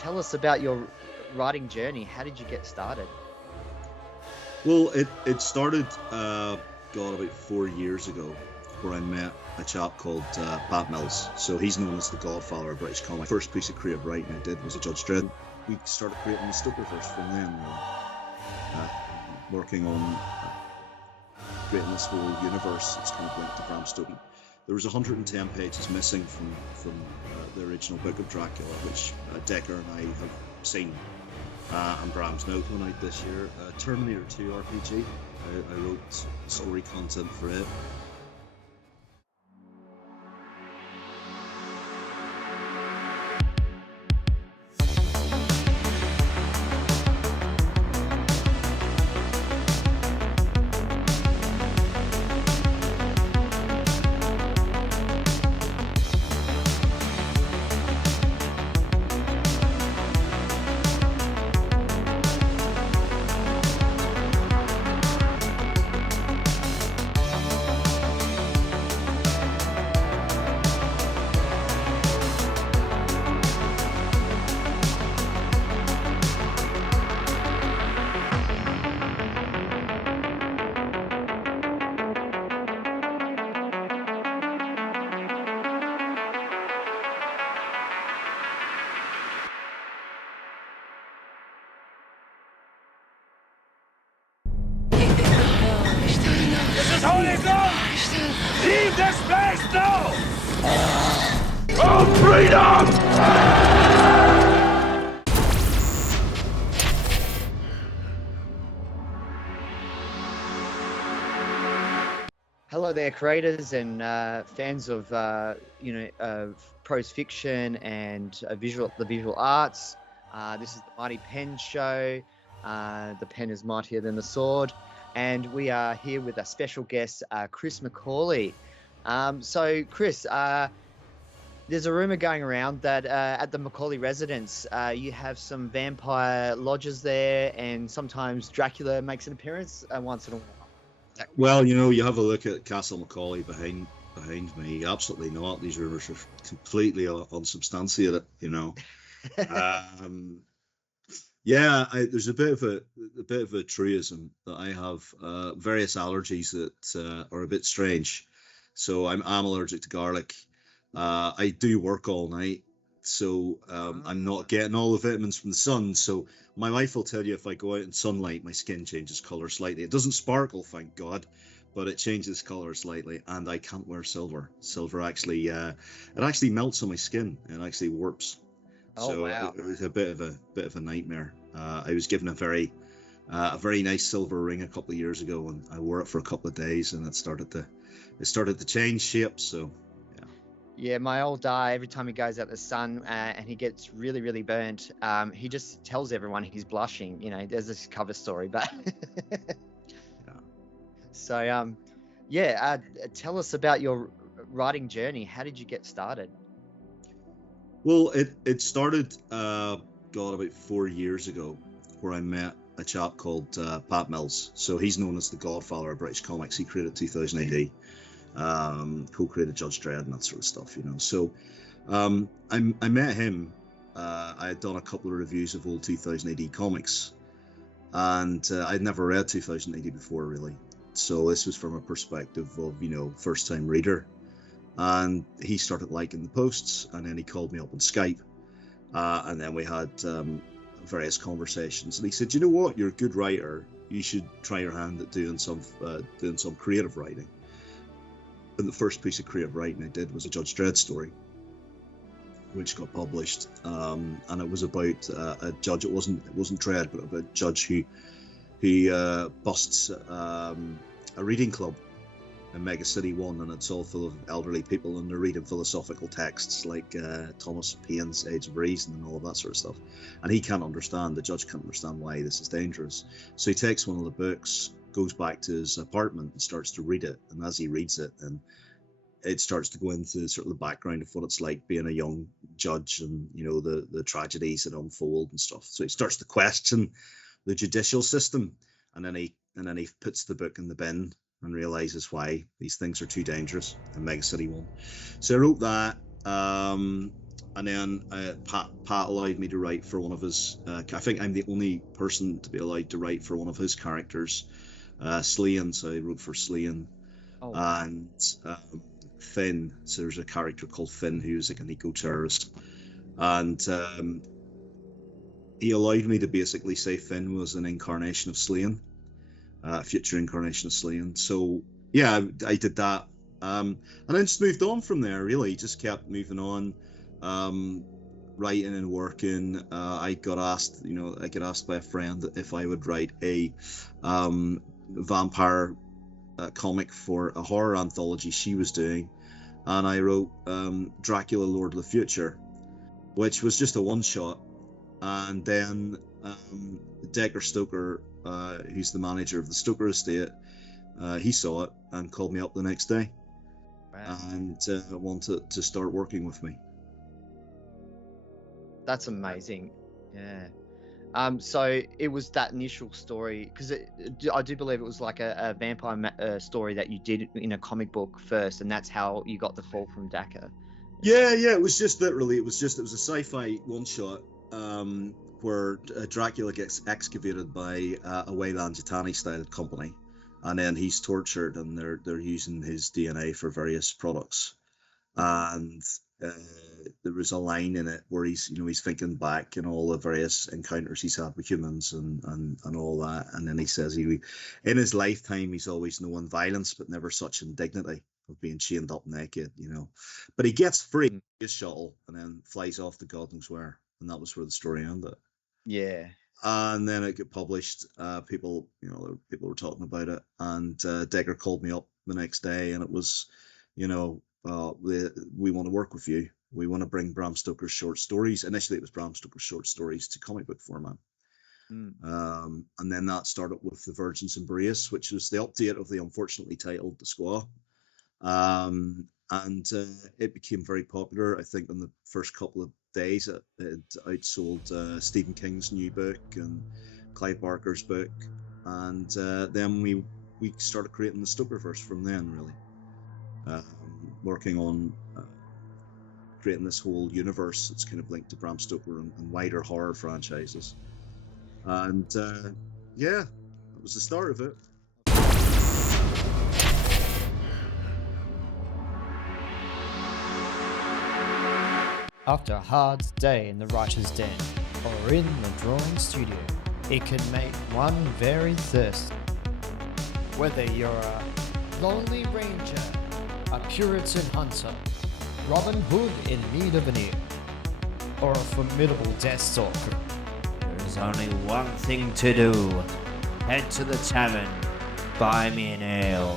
tell us about your writing journey. How did you get started? Well, it started, about 4 years ago, where I met a chap called Pat Mills. So he's known as the godfather of British comic. First piece of creative writing I did was a Judge Dredd. We started creating the Stokerverse from then, working on creating this whole universe that's kind of linked to Bram Stoker. There was 110 pages missing from the original book of Dracula, which Dacre and I have seen. And Bram's now coming out this year. Terminator 2 RPG. I wrote story content for it. Leave this space now! Oh, freedom! Hello there, creators and fans of prose fiction and the visual arts. This is the Mighty Pen Show. The pen is mightier than the sword. And we are here with a special guest, Chris McAuley. So, Chris, there's a rumor going around that at the McAuley residence, you have some vampire lodges there, and sometimes Dracula makes an appearance once in a while. Well, you have a look at Castle McAuley behind me. Absolutely not. These rumors are completely unsubstantiated. Yeah, there's a bit of a truism that I have various allergies that are a bit strange. So I'm allergic to garlic. I do work all night, so I'm not getting all the vitamins from the sun. So my wife will tell you if I go out in sunlight, my skin changes color slightly. It doesn't sparkle, thank God, but it changes color slightly. And I can't wear silver. Silver actually, it actually melts on my skin. It actually warps. Oh, wow. It was a bit of a nightmare. I was given a very nice silver ring a couple of years ago, and I wore it for a couple of days, and it started to change shape. So, yeah. Yeah, my old guy, every time he goes out in the sun and he gets really, really burnt, he just tells everyone he's blushing. There's this cover story, but Yeah. So, tell us about your writing journey. How did you get started? Well, it started about 4 years ago, where I met a chap called Pat Mills. So he's known as the godfather of British comics. He created 2000 AD, co-created Judge Dredd and that sort of stuff. So I met him. I had done a couple of reviews of old 2000 AD comics, and I'd never read 2000 AD before, really. So this was from a perspective of first time reader. And he started liking the posts, and then he called me up on Skype, and then we had various conversations. And he said, "You know what? You're a good writer. You should try your hand at doing some creative writing." And the first piece of creative writing I did was a Judge Dredd story, which got published, and it was about a judge. It wasn't Dredd, but about a judge who busts a reading club in Mega City 1, and it's all full of elderly people, and they're reading philosophical texts like Thomas Paine's Age of Reason and all of that sort of stuff. And he can't understand, the judge can't understand why this is dangerous. So he takes one of the books, goes back to his apartment and starts to read it. And as he reads it, and it starts to go into sort of the background of what it's like being a young judge, and the tragedies that unfold and stuff. So he starts to question the judicial system, and then he puts the book in the bin and realizes why these things are too dangerous in Mega City 1. So I wrote that. And then Pat allowed me to write for one of his. I think I'm the only person to be allowed to write for one of his characters, Slain. So I wrote for Slain, and Finn. So there's a character called Finn who's like an eco-terrorist, and he allowed me to basically say Finn was an incarnation of Slain, a future incarnation of Slain. So yeah, I did that, and then just moved on from there. Really, just kept moving on. Writing and working. I got asked by a friend if I would write a vampire comic for a horror anthology she was doing, and I wrote Dracula Lord of the Future, which was just a one-shot. And then Dacre Stoker, who's the manager of the Stoker estate, he saw it and called me up the next day. Wow. And wanted to start working with me. That's amazing. Yeah. So it was that initial story, because I do believe it was like a vampire story that you did in a comic book first, and that's how you got the fall from Dacre. Yeah. It was just literally, it was a sci-fi one-shot where Dracula gets excavated by a Weyland-Yutani style company, and then he's tortured, and they're using his DNA for various products. And there was a line in it where he's thinking back and all the various encounters he's had with humans and all that, and then he says in his lifetime he's always known violence but never such indignity of being chained up naked, but he gets free his shuttle and then flies off to God knows where, and that was where the story ended. Yeah. And then it got published. People were talking about it, and Dacre called me up the next day, and it was, we want to work with you. We want to bring Bram Stoker's short stories. Initially, it was Bram Stoker's short stories to comic book format. And then that started with The Virgin's Embrace, which was the update of the unfortunately titled The Squaw. And it became very popular. I think in the first couple of days, it outsold Stephen King's new book and Clive Barker's book. And then we started creating the Stokerverse from then, really. Working on creating this whole universe that's kind of linked to Bram Stoker and wider horror franchises. And that was the start of it. After a hard day in the writer's den or in the drawing studio, it can make one very thirsty. Whether you're a lonely ranger, a Puritan hunter, Robin Hood in need of an ear, or a formidable Death Stalker, there is only one thing to do. Head to the tavern, buy me an ale.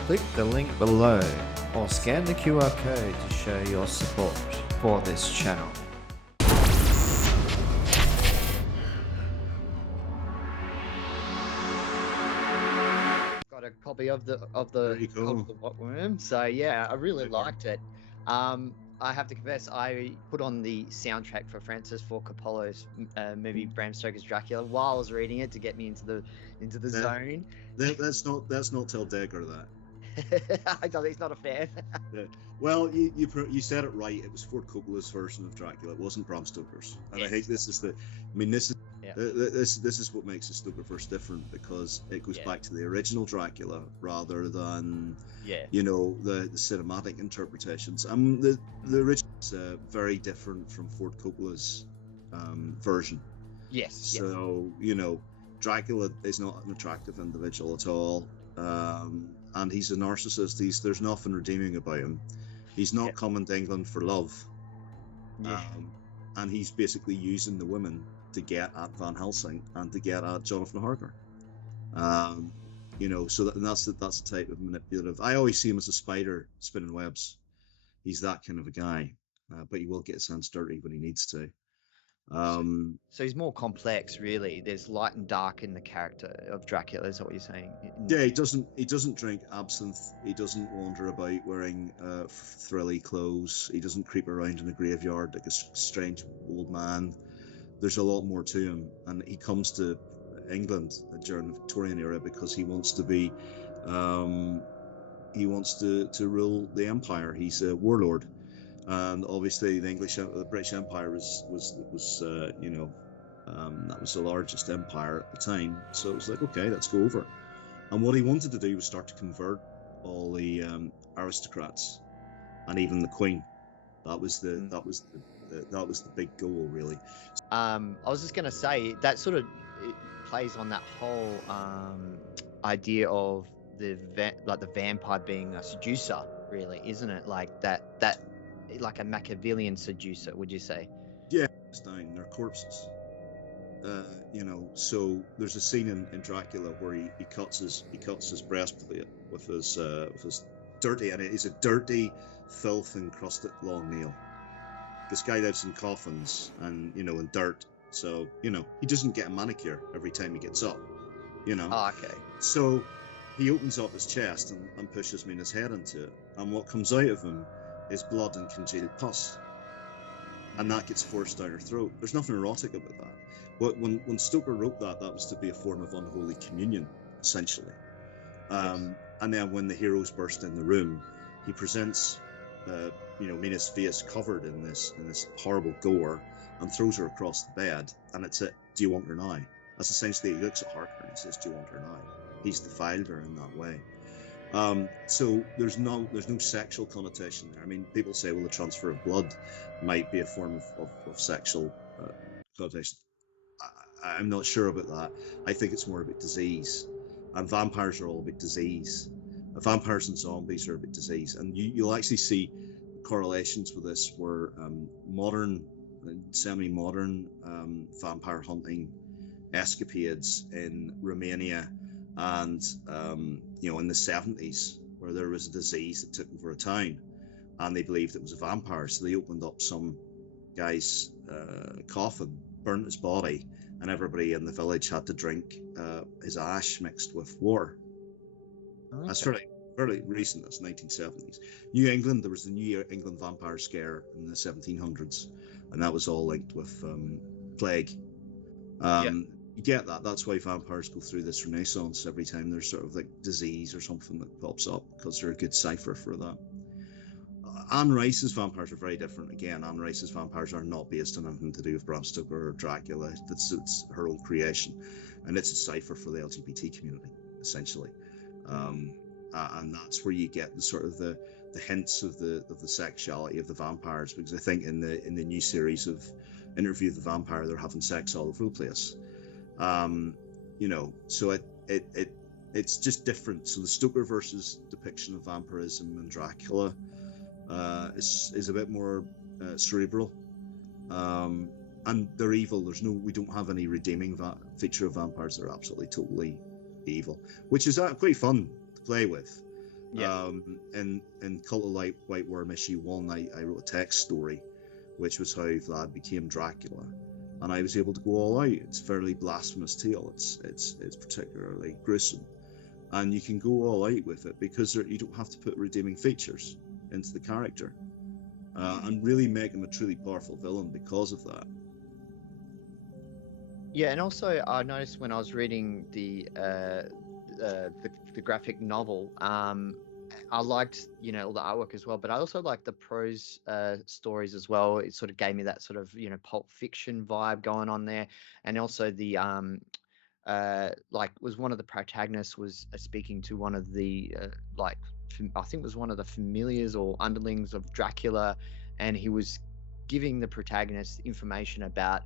Click the link below or scan the QR code to show your support for this channel. Got a copy of the Very cool. Worm. So yeah, I really liked it. I have to confess, I put on the soundtrack for Francis Ford Coppola's movie Bram Stoker's Dracula while I was reading it to get me into the zone. Let's not tell Dacre that. I don't think he's not a fan. Yeah. Well, you said it right. It was Ford Coppola's version of Dracula. It wasn't Bram Stoker's. And Yes. I think this is what makes the Stokerverse different, because it goes back to the original Dracula rather than the cinematic interpretations. The original is very different from Ford Coppola's version. Yes. So Dracula is not an attractive individual at all. And he's a narcissist. There's nothing redeeming about him. He's not coming to England for love. And he's basically using the women to get at Van Helsing and to get at Jonathan Harker. So that's the type of manipulative. I always see him as a spider spinning webs. He's that kind of a guy, but he will get his hands dirty when he needs to. So he's more complex, really. There's light and dark in the character of Dracula. Is that what you're saying? Yeah, he doesn't drink absinthe. He doesn't wander about wearing frilly clothes. He doesn't creep around in a graveyard like a strange old man. There's a lot more to him, and he comes to England during the Victorian era because he wants to be, he wants to rule the empire. He's a warlord, and obviously the British Empire was that was the largest empire at the time. So it was like, okay, let's go over. And what he wanted to do was start to convert all the aristocrats and even the Queen. That was the big goal, really. I was just gonna say that sort of it plays on that whole idea of the vampire being a seducer, really, isn't it? Like that like a Machiavellian seducer, would you say? Yeah, it's down. They're corpses. So there's a scene in Dracula where he cuts his breastplate with his dirty, and it is a dirty, filth encrusted long nail. This guy lives in coffins and in dirt, so he doesn't get a manicure every time he gets up. Oh, okay. So he opens up his chest and pushes Mina's head into it, and what comes out of him is blood and congealed pus, and that gets forced down her throat. There's nothing erotic about that. But when Stoker wrote that was to be a form of unholy communion, essentially. Yes. And then when the heroes burst in the room, he presents Mina's face covered in this horrible gore and throws her across the bed, and it's do you want her now? That's essentially, he looks at Harker and he says, do you want her now? He's defiled her in that way. So there's no sexual connotation there. I mean, people say, well, the transfer of blood might be a form of sexual connotation. I'm not sure about that. I think it's more about disease, and vampires are all about disease. Vampires and zombies are about disease, and you'll actually see correlations with this where modern, semi-modern vampire hunting escapades in Romania and in the 70s, where there was a disease that took over a town and they believed it was a vampire, so they opened up some guy's coffin, burnt his body, and everybody in the village had to drink his ash mixed with water. Okay. That's fairly recent. That's 1970s. New England, there was the New England vampire scare in the 1700s, and that was all linked with plague. You get that. That's why vampires go through this renaissance every time there's sort of like disease or something that pops up, because they're a good cipher for that. Anne Rice's vampires are very different. Again, Anne Rice's vampires are not based on anything to do with Bram Stoker or Dracula. It's her own creation, and it's a cipher for the LGBT community, essentially. And that's where you get the sort of the hints of the sexuality of the vampires, because I think in the new series of Interview with the Vampire, they're having sex all over the place. So it's just different. So the Stoker versus depiction of vampirism and Dracula is a bit more cerebral, and they're evil. We don't have any redeeming feature of vampires. They're absolutely totally evil, which is quite fun to play with. Yeah. In Cult of White Worm issue 1, I wrote a text story, which was how Vlad became Dracula, and I was able to go all out. It's a fairly blasphemous tale. It's particularly gruesome, and you can go all out with it because you don't have to put redeeming features into the character, and really make him a truly powerful villain because of that. Yeah, and also I noticed when I was reading the graphic novel, I liked all the artwork as well, but I also liked the prose stories as well. It sort of gave me that sort of Pulp Fiction vibe going on there, and also the was one of the protagonists was speaking to one of the I think it was one of the familiars or underlings of Dracula, and he was giving the protagonist information about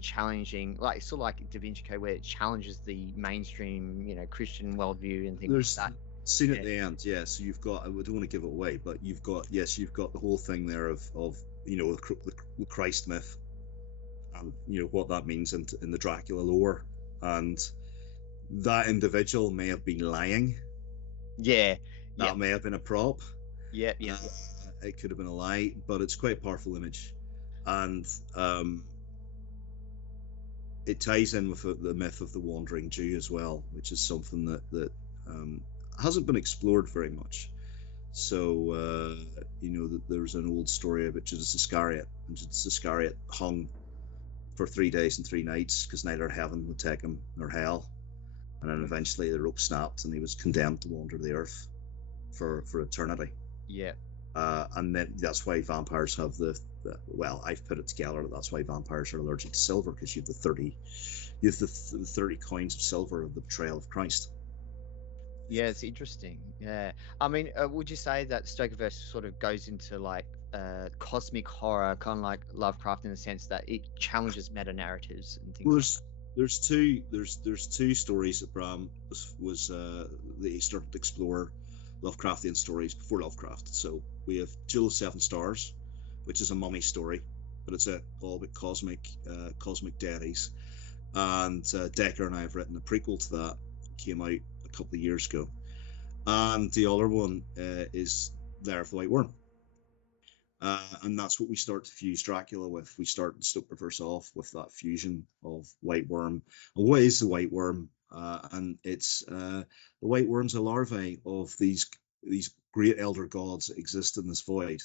challenging, like sort of like Da Vinci Code, where it challenges the mainstream Christian worldview and things like that. Scene at the end, yeah. So you've got, I don't want to give it away, but you've got the whole thing there of the Christ myth, and what that means in the Dracula lore, and that individual may have been lying. Yeah, that may have been a prop. Yeah. It could have been a lie, but it's quite a powerful image, and it ties in with the myth of the Wandering Jew as well, which is something that hasn't been explored very much. So there's an old story about Judas Iscariot, and Judas Iscariot hung for 3 days and 3 nights because neither heaven would take him nor hell, and then eventually the rope snapped and he was condemned to wander the earth for eternity. Yeah. And then that's why vampires have the well, I've put it together that's why vampires are allergic to silver, because you have the 30 coins of silver of the betrayal of Christ. Yeah, it's interesting. Yeah, I mean, would you say that Stokerverse sort of goes into like cosmic horror, kind of like Lovecraft, in the sense that it challenges meta narratives and things? Well, there's two stories that Bram was that he started to explore Lovecraftian stories before Lovecraft. So we have Jewel of Seven Stars, which is a mummy story, but it's all about cosmic deities. And Dacre and I have written a prequel to that. It came out a couple of years ago. And the other one is Lair of the White Worm. And that's what we start to fuse Dracula with. We start the Stokerverse off with that fusion of White Worm. And what is the White Worm? And it's the White Worm's a larvae of these great elder gods that exist in this void.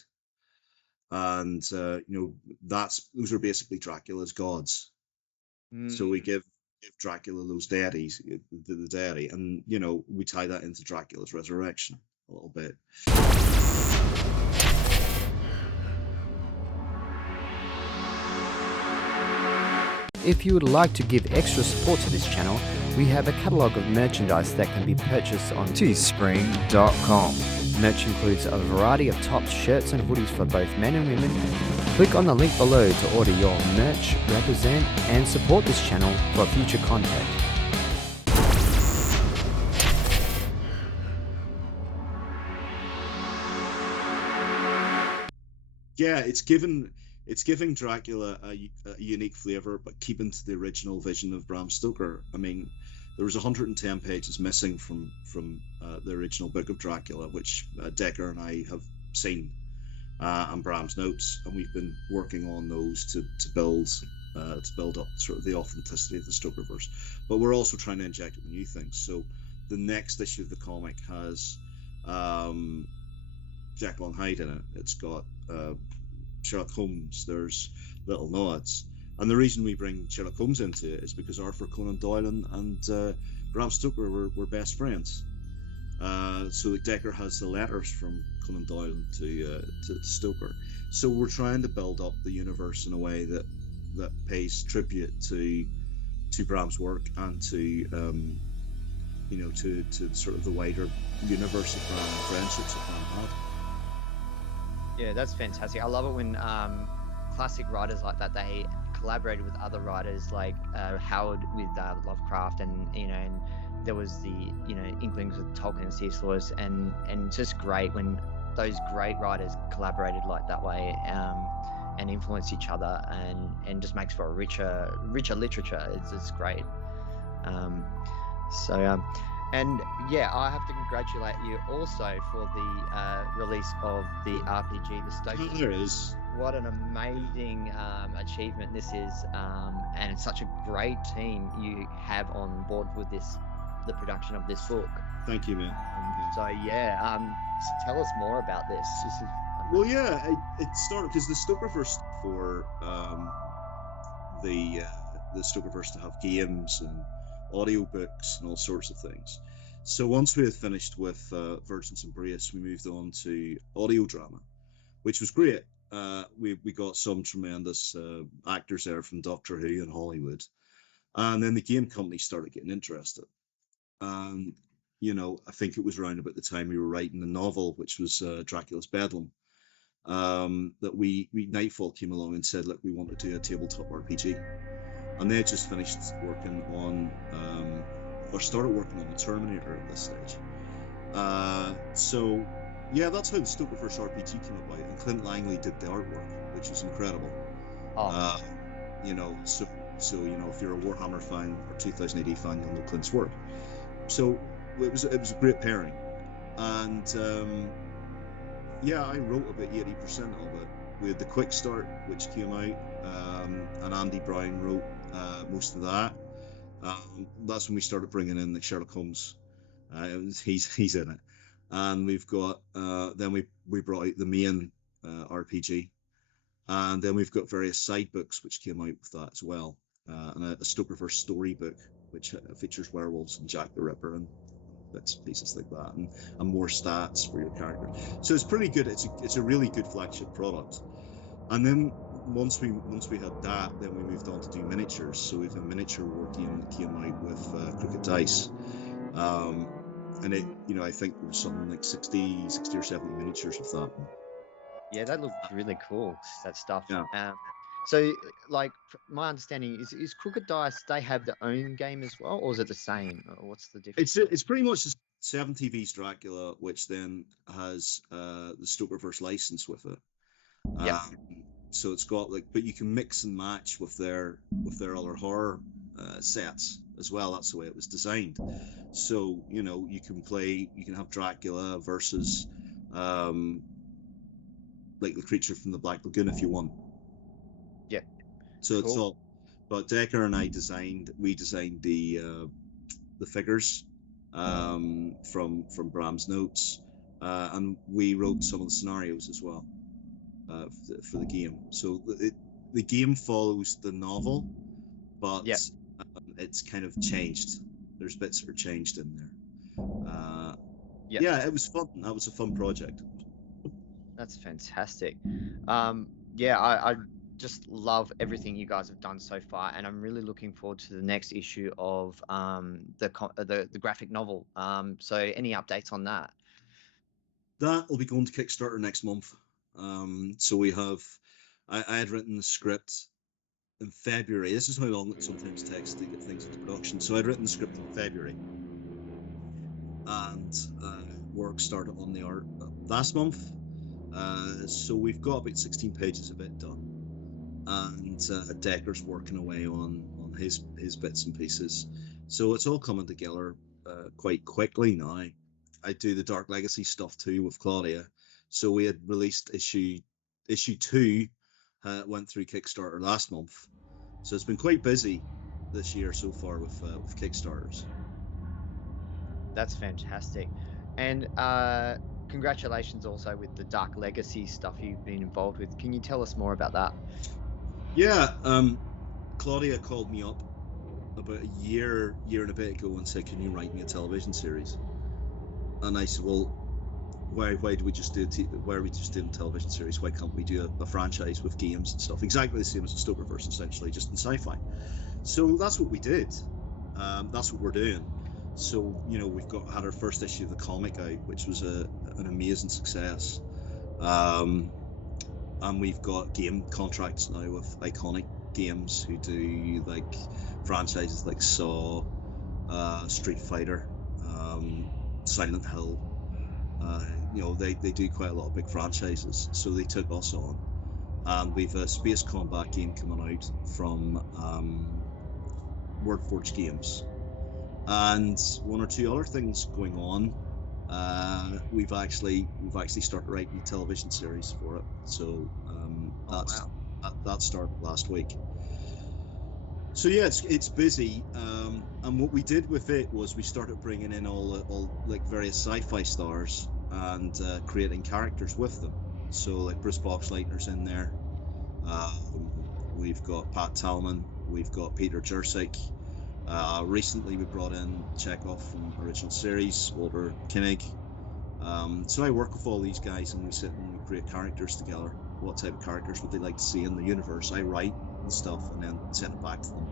And those are basically Dracula's gods. So we give Dracula those deities, the deity, and we tie that into Dracula's resurrection a little bit. If you would like to give extra support to this channel, we have a catalogue of merchandise that can be purchased on teespring.com. Merch includes a variety of tops, shirts and hoodies for both men and women. Click on the link below to order your merch, represent and support this channel for future content. Yeah, it's giving Dracula a unique flavor, but keeping to the original vision of Bram Stoker. I mean, there was 110 pages missing from the original book of Dracula, which Dacre and I have seen, and Bram's notes, and we've been working on those to build up sort of the authenticity of the Stokerverse. But we're also trying to inject it with new things. So the next issue of the comic has Jekyll and Hyde in it. It's got Sherlock Holmes. There's little nods, and the reason we bring Sherlock Holmes into it is because Arthur Conan Doyle and Bram Stoker were best friends. So Dacre has the letters from Conan Doyle to Stoker. So we're trying to build up the universe in a way that pays tribute to Bram's work and to to sort of the wider universe of Bram and friendships that Bram had. Yeah, that's fantastic. I love it when classic writers like that, they collaborated with other writers like Howard with Lovecraft, and and there was the inklings with Tolkien and C.S. Lewis, and it's just great when those great writers collaborated like that way and influence each other, and just makes for a richer literature. It's great. And yeah, I have to congratulate you also for the release of the RPG, The Stoker. There is. What an amazing achievement this is, and it's such a great team you have on board with the production of this book. Thank you, man. So yeah, tell us more about this. Well, yeah, it started because the Stokerverse for the Stokerverse to have games and audiobooks and all sorts of things. So once we had finished with Virgin's Embrace, we moved on to audio drama, which was great. We got some tremendous actors there from Doctor Who and Hollywood, and then the game company started getting interested. I think it was around about the time we were writing the novel, which was Dracula's Bedlam, that Nightfall came along and said, look, we want to do a tabletop RPG. And they had just finished working on, or started working on the Terminator at this stage. So, yeah, that's how the Stokerverse RPG came about. And Clint Langley did the artwork, which was incredible. Oh. So if you're a Warhammer fan or 2000 AD fan, you'll know Clint's work. So it was a great pairing. And yeah, I wrote about 80% of it. We had the Quick Start, which came out, and Andy Brown wrote most of that. That's when we started bringing in the Sherlock Holmes. He's in it, and we've got then we brought out the main RPG, and then we've got various side books which came out with that as well, and a Stokerverse storybook which features werewolves and Jack the Ripper and bits and pieces like that, and more stats for your character. So it's pretty good. It's a really good flagship product. And then once we had that, then we moved on to do miniatures. So we have a miniature war game that came out with Crooked Dice, and it, I think there was something like 60 or 70 miniatures of that. Yeah, that looked really cool. That stuff. Yeah. So, like, my understanding is Crooked Dice, they have their own game as well, or is it the same? Or what's the difference? It's pretty much the 7TV's Dracula, which then has the Stokerverse license with it. Yeah. So it's got but you can mix and match with their other horror sets as well. That's the way it was designed. So you can have Dracula versus like the creature from the Black Lagoon if you want. Yeah. So cool. It's all. But Dacre and I designed the figures from Bram's notes, and we wrote some of the scenarios as well for the game. So the game follows the novel, but it's kind of changed. There's bits that are changed in there. Yeah, it was fun. That was a fun project. That's fantastic. I just love everything you guys have done so far, and I'm really looking forward to the next issue of the graphic novel. So any updates on that? That will be going to Kickstarter next month. So we have, I had written the script in February. This is how long it sometimes takes to get things into production. So I'd written the script in February, and work started on the art last month. So we've got about 16 pages of it done, and Dacre's working away on his bits and pieces. So it's all coming together quite quickly now. I do the Dark Legacy stuff too with Claudia. So we had released issue 2, went through Kickstarter last month. So it's been quite busy this year so far with Kickstarters. That's fantastic, and congratulations also with the Dark Legacy stuff you've been involved with. Can you tell us more about that? Yeah, Claudia called me up about a year and a bit ago and said, "Can you write me a television series?" And I said, "Well, why do we just why are we just doing a television series? Why can't we do a franchise with games and stuff? Exactly the same as the Stokerverse, essentially, just in sci-fi." So that's what we did. That's what we're doing. So we've had our first issue of the comic out, which was an amazing success, and we've got game contracts now with iconic games who do like franchises like Saw, Street Fighter, Silent Hill. They do quite a lot of big franchises, so they took us on, and we've a space combat game coming out from Wordforge Games, and one or two other things going on. We've actually started writing a television series for it, so that started last week. So yeah, it's busy, and what we did with it was we started bringing in all like various sci-fi stars and creating characters with them. So like Bruce Boxleitner's in there. We've got Pat Talman. We've got Peter Jurczyk. Recently we brought in Chekhov from original series, Walter Koenig. So I work with all these guys, and we sit and we create characters together. What type of characters would they like to see in the universe? I write and stuff and then send it back to them.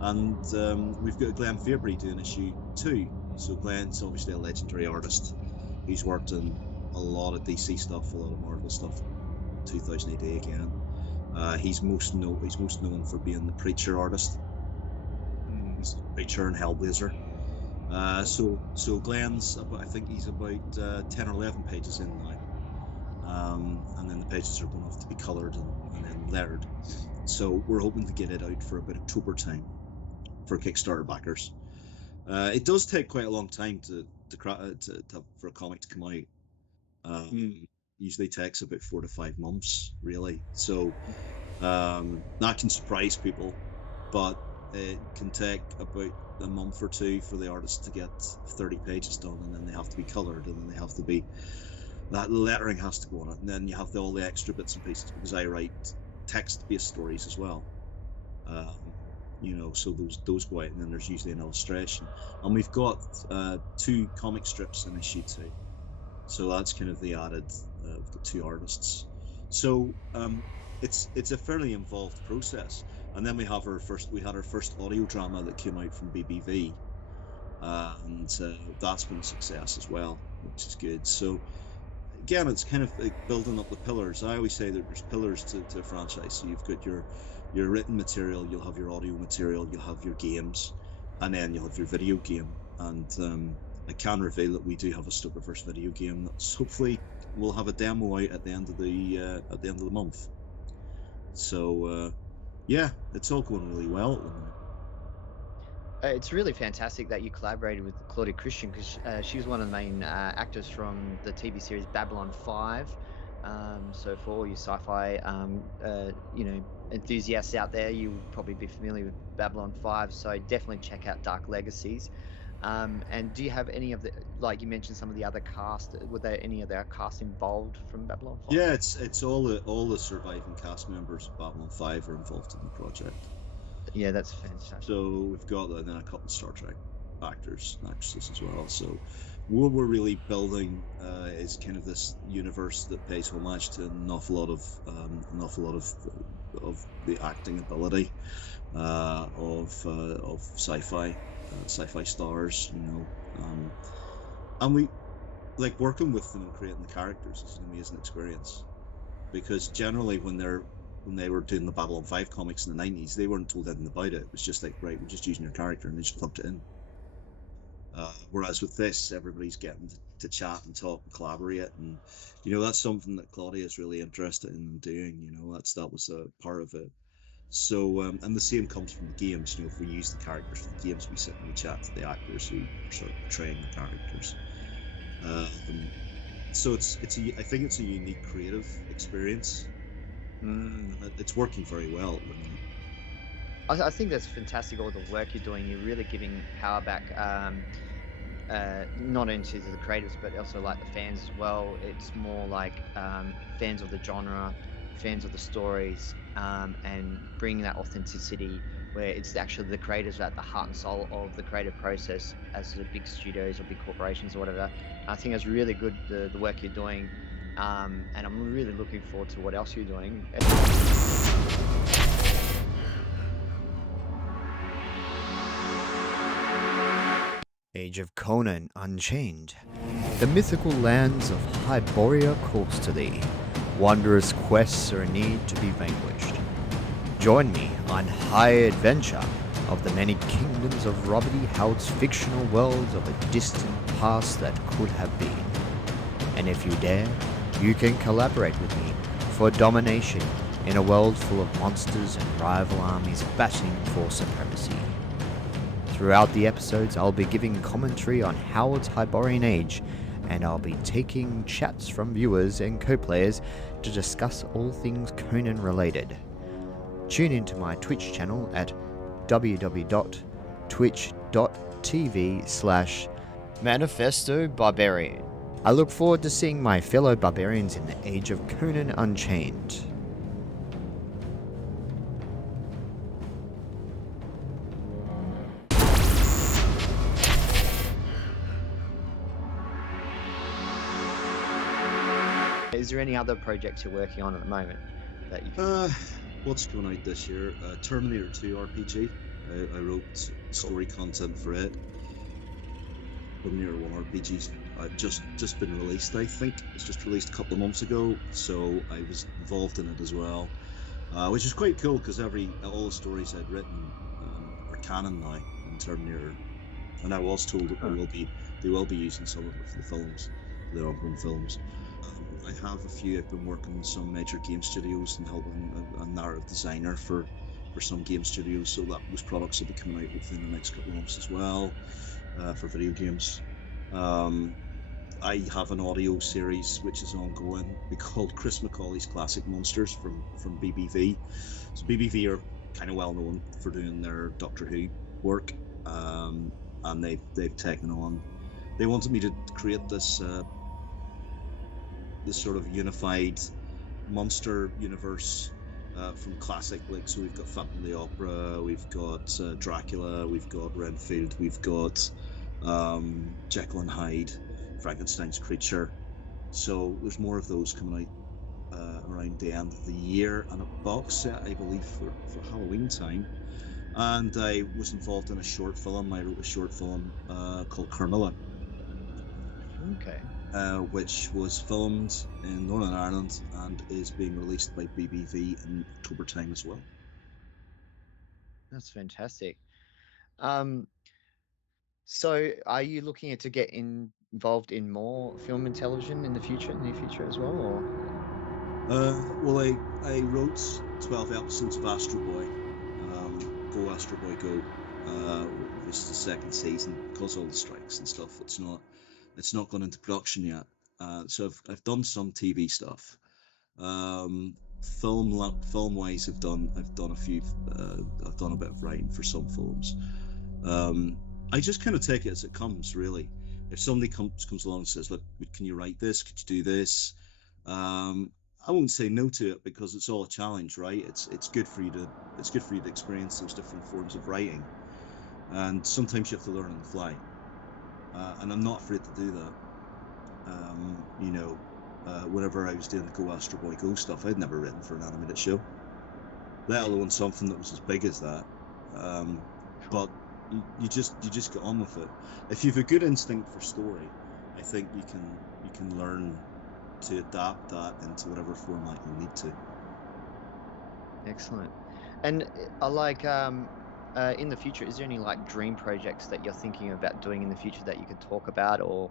And we've got Glenn Fabry doing issue 2. So Glenn's obviously a legendary artist. He's worked in a lot of DC stuff, a lot of Marvel stuff, 2000 AD again. He's most known for being the Preacher artist. He's Preacher and Hellblazer. So Glenn's I think he's about 10 or 11 pages in now. And then the pages are going off to be coloured and then lettered. So we're hoping to get it out for about October time for Kickstarter backers. It does take quite a long time for a comic to come out. Usually takes about 4 to 5 months, really. So that can surprise people, but it can take about a month or two for the artist to get 30 pages done, and then they have to be coloured, and then they have to be, that lettering has to go on it, and then you have all the extra bits and pieces, because I write text-based stories as well. so those go out, and then there's usually an illustration. And we've got 2 comic strips in issue 2, so that's kind of the added. We've got 2 artists, so it's a fairly involved process. And then we had our first audio drama that came out from BBV, and that's been a success as well, which is good. So again, it's kind of like building up the pillars. I always say that there's pillars to a franchise. So you've got your written material, you'll have your audio material, you'll have your games, and then you'll have your video game. And I can reveal that we do have a Stokerverse video game that's hopefully we'll have a demo out at the end of the month. So yeah, it's all going really well at the moment. It's really fantastic that you collaborated with Claudia Christian, because she was one of the main actors from the TV series Babylon 5. So for all you sci-fi, enthusiasts out there, you would probably be familiar with Babylon 5. So definitely check out Dark Legacies. And do you have any of the, like you mentioned, some of the other cast? Were there any of their cast involved from Babylon 5? Yeah, it's all the surviving cast members of Babylon 5 are involved in the project. Yeah, that's fantastic. So we've got then a couple of Star Trek actors and actresses as well. So what we're really building is kind of this universe that pays homage to an awful lot of the acting ability of sci-fi stars, and we like working with them and creating the characters is an amazing experience, because generally when they were doing the Babylon 5 comics in the 90s, they weren't told anything about it. It was just like, right, we're just using your character, and they just plugged it in. Whereas with this, everybody's getting to chat and talk and collaborate, and that's something that Claudia is really interested in doing. That was a part of it. So and the same comes from the games. If we use the characters for the games, we sit and we chat to the actors who are sort of portraying the characters. So I think it's a unique creative experience. It's working very well. I think that's fantastic, all the work you're doing. You're really giving power back, not only to the creators, but also like the fans as well. It's more like fans of the genre, fans of the stories, and bringing that authenticity where it's actually the creators at the heart and soul of the creative process, as the big studios or big corporations or whatever. I think it's really good, the work you're doing. And I'm really looking forward to what else you're doing. Age of Conan Unchained. The mythical lands of Hyboria calls to thee. Wondrous quests are a need to be vanquished. Join me on high adventure of the many kingdoms of Robert Howard's fictional worlds of a distant past that could have been. And if you dare, you can collaborate with me for domination in a world full of monsters and rival armies battling for supremacy. Throughout the episodes, I'll be giving commentary on Howard's Hyborian Age, and I'll be taking chats from viewers and co-players to discuss all things Conan related. Tune into my Twitch channel at www.twitch.tv/Manifesto Barbarian. I look forward to seeing my fellow barbarians in the Age of Conan Unchained. Is there any other projects you're working on at the moment that you what's going out this year? Terminator 2 RPG. I wrote story content for it. Terminator 1 RPG's just been released, I think. It's just released a couple of months ago, so I was involved in it as well, which is quite cool because all the stories I'd written are canon now in Terminator, and I was told that they will be using some of it for the films, the ongoing films. I have a few. I've been working with some major game studios and helping a narrative designer for some game studios, so those products will be coming out within the next couple of months as well, for video games. I have an audio series which is ongoing. We called Chris McAuley's Classic Monsters from BBV. So BBV are kind of well known for doing their Doctor Who work, and they've taken on. They wanted me to create this sort of unified monster universe from classic, like, so we've got Phantom of the Opera, we've got Dracula, we've got Renfield, we've got Jekyll and Hyde, Frankenstein's creature. So there's more of those coming out around the end of the year, and a box set, I believe, for Halloween time. And I was involved in a short film. I wrote a short film called Carmilla. Okay. Which was filmed in Northern Ireland and is being released by BBV in October time as well. That's fantastic. So are you looking to get involved in more film and television in the near future as well? Or? Well, I wrote 12 episodes of Astro Boy, Go Astro Boy Go. This is the second season. Because all the strikes and stuff, it's not gone into production yet. So I've done some TV stuff. Film wise, I've done a few. I've done a bit of writing for some films. I just kind of take it as it comes, really. If somebody comes along and says, "Look, can you write this? Could you do this?" I won't say no to it, because it's all a challenge, right? It's good for you to experience those different forms of writing, and sometimes you have to learn on the fly. And I'm not afraid to do that. Whenever I was doing the Go Astro Boy Go stuff, I'd never written for an animated show, let alone something that was as big as that. But you just get on with it. If you've a good instinct for story, I think you can learn to adapt that into whatever format you need to. Excellent. And I like in the future, is there any like dream projects that you're thinking about doing in the future that you could talk about, or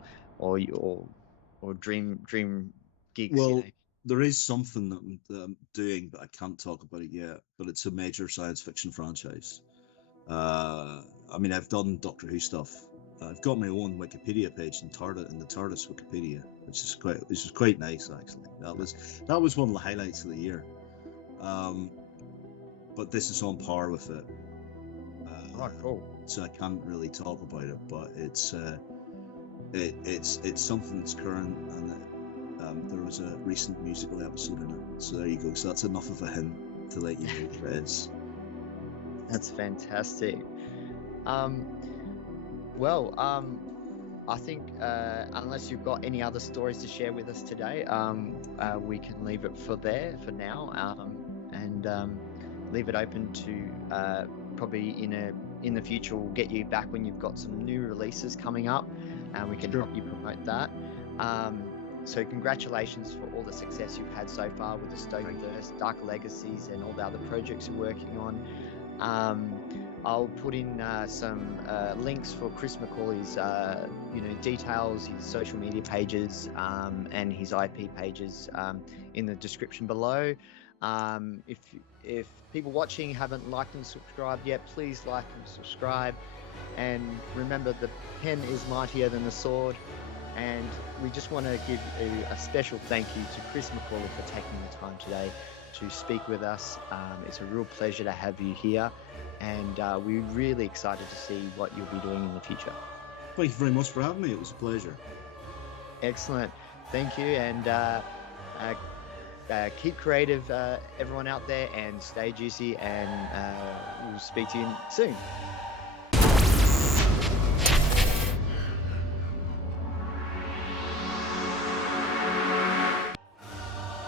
dream gigs? Well, there is something that I'm doing, but I can't talk about it yet. But it's a major science fiction franchise. I mean, I've done Doctor Who stuff. I've got my own Wikipedia page in the TARDIS Wikipedia, which is quite nice, actually. That was one of the highlights of the year. But this is on par with it. Cool. So I can't really talk about it, but it's something that's current, and there was a recent musical episode in it. So there you go. So that's enough of a hint to let you know what it is. That's fantastic. I think unless you've got any other stories to share with us today, we can leave it for now, and leave it open to probably in the future we'll get you back when you've got some new releases coming up, and we can help you promote that. So congratulations for all the success you've had so far with the Stokerverse, Dark Legacies, and all the other projects you're working on. I'll put in some links for Chris McAuley's details, his social media pages, and his IP pages in the description below. If people watching haven't liked and subscribed yet, please like and subscribe. And remember, the pen is mightier than the sword. And we just want to give a special thank you to Chris McAuley for taking the time today to speak with us. It's a real pleasure to have you here, and we're really excited to see what you'll be doing in the future. Thank you very much for having me. It was a pleasure. Excellent. Thank you, and keep creative, everyone out there, and stay juicy, and we'll speak to you soon.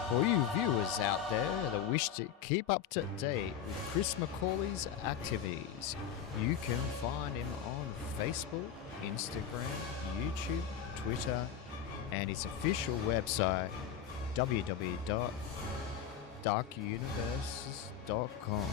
For you viewers out there that wish to keep up to date with Chris McAuley's activities, you can find him on Facebook, Instagram, YouTube, Twitter, and his official website, www.darkuniverses.com.